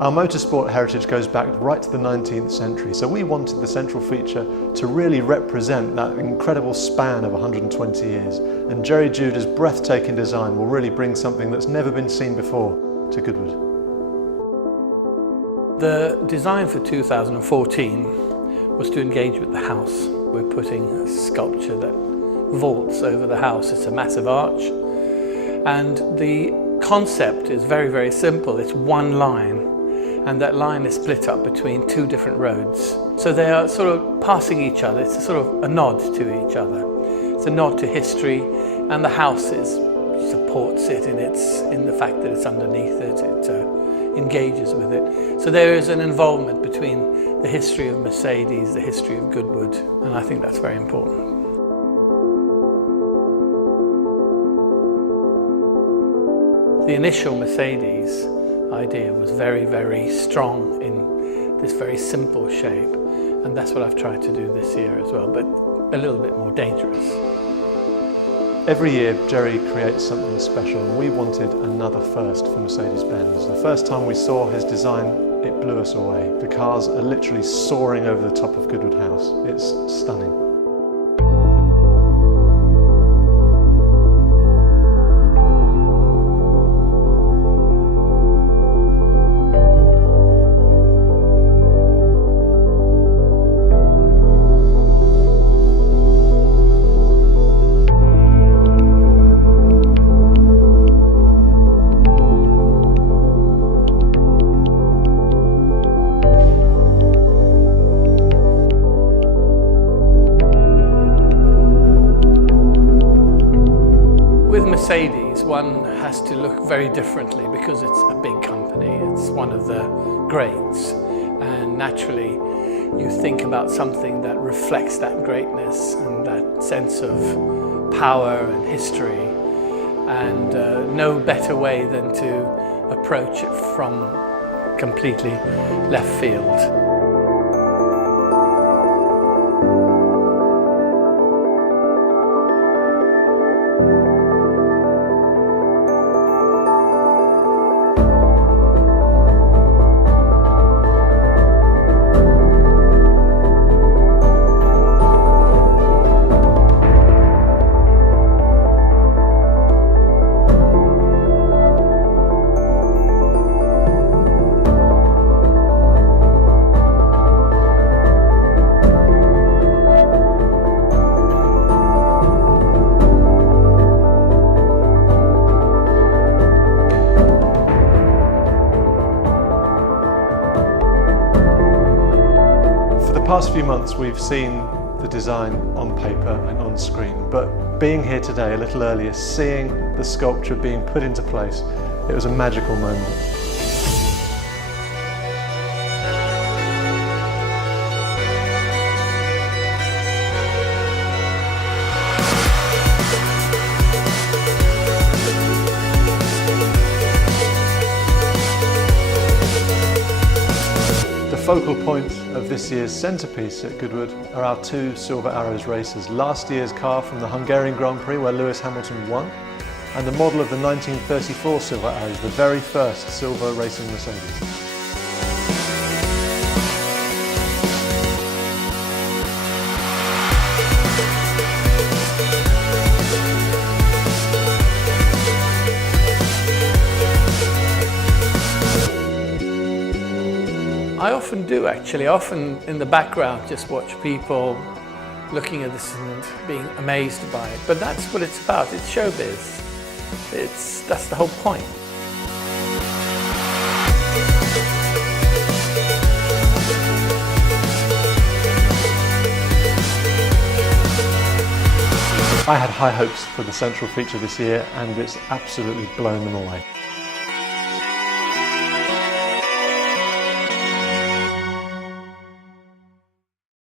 Our motorsport heritage goes back right to the 19th century, so we wanted the central feature to really represent that incredible span of 120 years. And Gerry Judah's breathtaking design will really bring something that's never been seen before to GoodWood. The design for 2014 was to engage with the house. We're putting a sculpture that vaults over the house. It's a massive arch, and the concept is very, very simple. It's one line, and that line is split up between two different roads. So they are sort of passing each other. It's a sort of a nod to each other. It's a nod to history, and the house supports it in the fact that it's underneath it. It engages with it. So there is an involvement between the history of Mercedes, the history of GoodWood, and I think that's very important. The initial Mercedes idea was very, very strong in this very simple shape, and that's what I've tried to do this year as well, but a little bit more dangerous. Every year Gerry creates something special, and we wanted another first for Mercedes-Benz. The first time we saw his design, it blew us away. The cars are literally soaring over the top of GoodWood House. It's stunning. With Mercedes, one has to look very differently because it's a big company. It's one of the greats, and naturally you think about something that reflects that greatness and that sense of power and history, and no better way than to approach it from completely left field. The past few months we've seen the design on paper and on screen, but being here today a little earlier, seeing the sculpture being put into place, it was a magical moment. The focal point of this year's centrepiece at GoodWood are our two Silver Arrows racers. Last year's car from the Hungarian Grand Prix where Lewis Hamilton won, and the model of the 1934 Silver Arrows, the very first silver racing Mercedes. I often do actually, often in the background just watch people looking at this and being amazed by it. But that's what it's about, it's showbiz. That's the whole point. I had high hopes for the central feature this year, and it's absolutely blown them away.